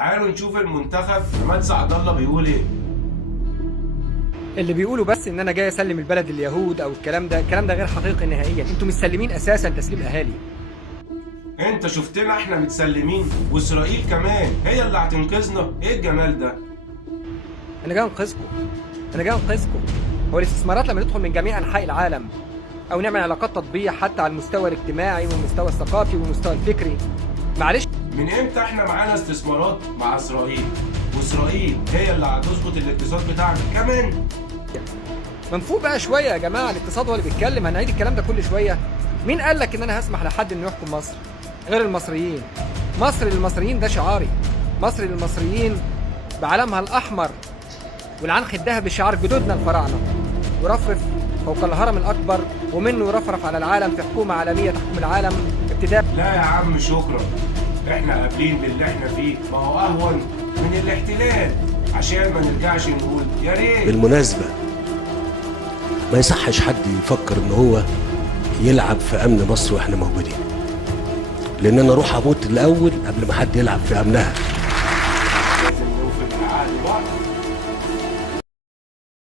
تعالوا نشوف المنتخب عماد سعد الله بيقول ايه. اللي بيقولوا بس ان انا جاي اسلم البلد لليهود او الكلام ده غير حقيقي نهائيا. انتوا مسلمين اساسا تسليم اهالي. انت شفتنا احنا متسلمين، واسرائيل كمان هي اللي هتنقذنا؟ ايه الجمال ده؟ انا جاي انقذكم. هو الاستثمارات لما تدخل من جميع انحاء العالم او نعمل علاقات تطبيعيه حتى على المستوى الاجتماعي والمستوى الثقافي والمستوى الفكري، معلش من امتى احنا معانا استثمارات مع اسرائيل؟ واسرائيل هي اللي هتظبط الاقتصاد بتاعنا كمان؟ منفوق بقى شويه يا جماعه. الاقتصاد هو اللي بيتكلم، هنعيد الكلام ده كل شويه؟ مين قال لك ان انا هسمح لحد انه يحكم مصر غير المصريين؟ مصر للمصريين ده شعاري. مصر للمصريين بعلمها الاحمر والعنخ الذهبي شعار جدودنا الفراعنه، ورفرف فوق الهرم الاكبر ومنه يرفرف على العالم في حكومه عالميه تحكم العالم ابتداء. لا يا عم شكرا، احنا قابلين باللي احنا فيه، ما هو اهون من الاحتلال، عشان ما نرجعش نقول يا ريت. بالمناسبة ما يصحش حد يفكر ان هو يلعب في امن مصر واحنا موجودين، لان انا اروح اموت الاول قبل ما حد يلعب في امنها. لازم نوفي بالعقل بعض.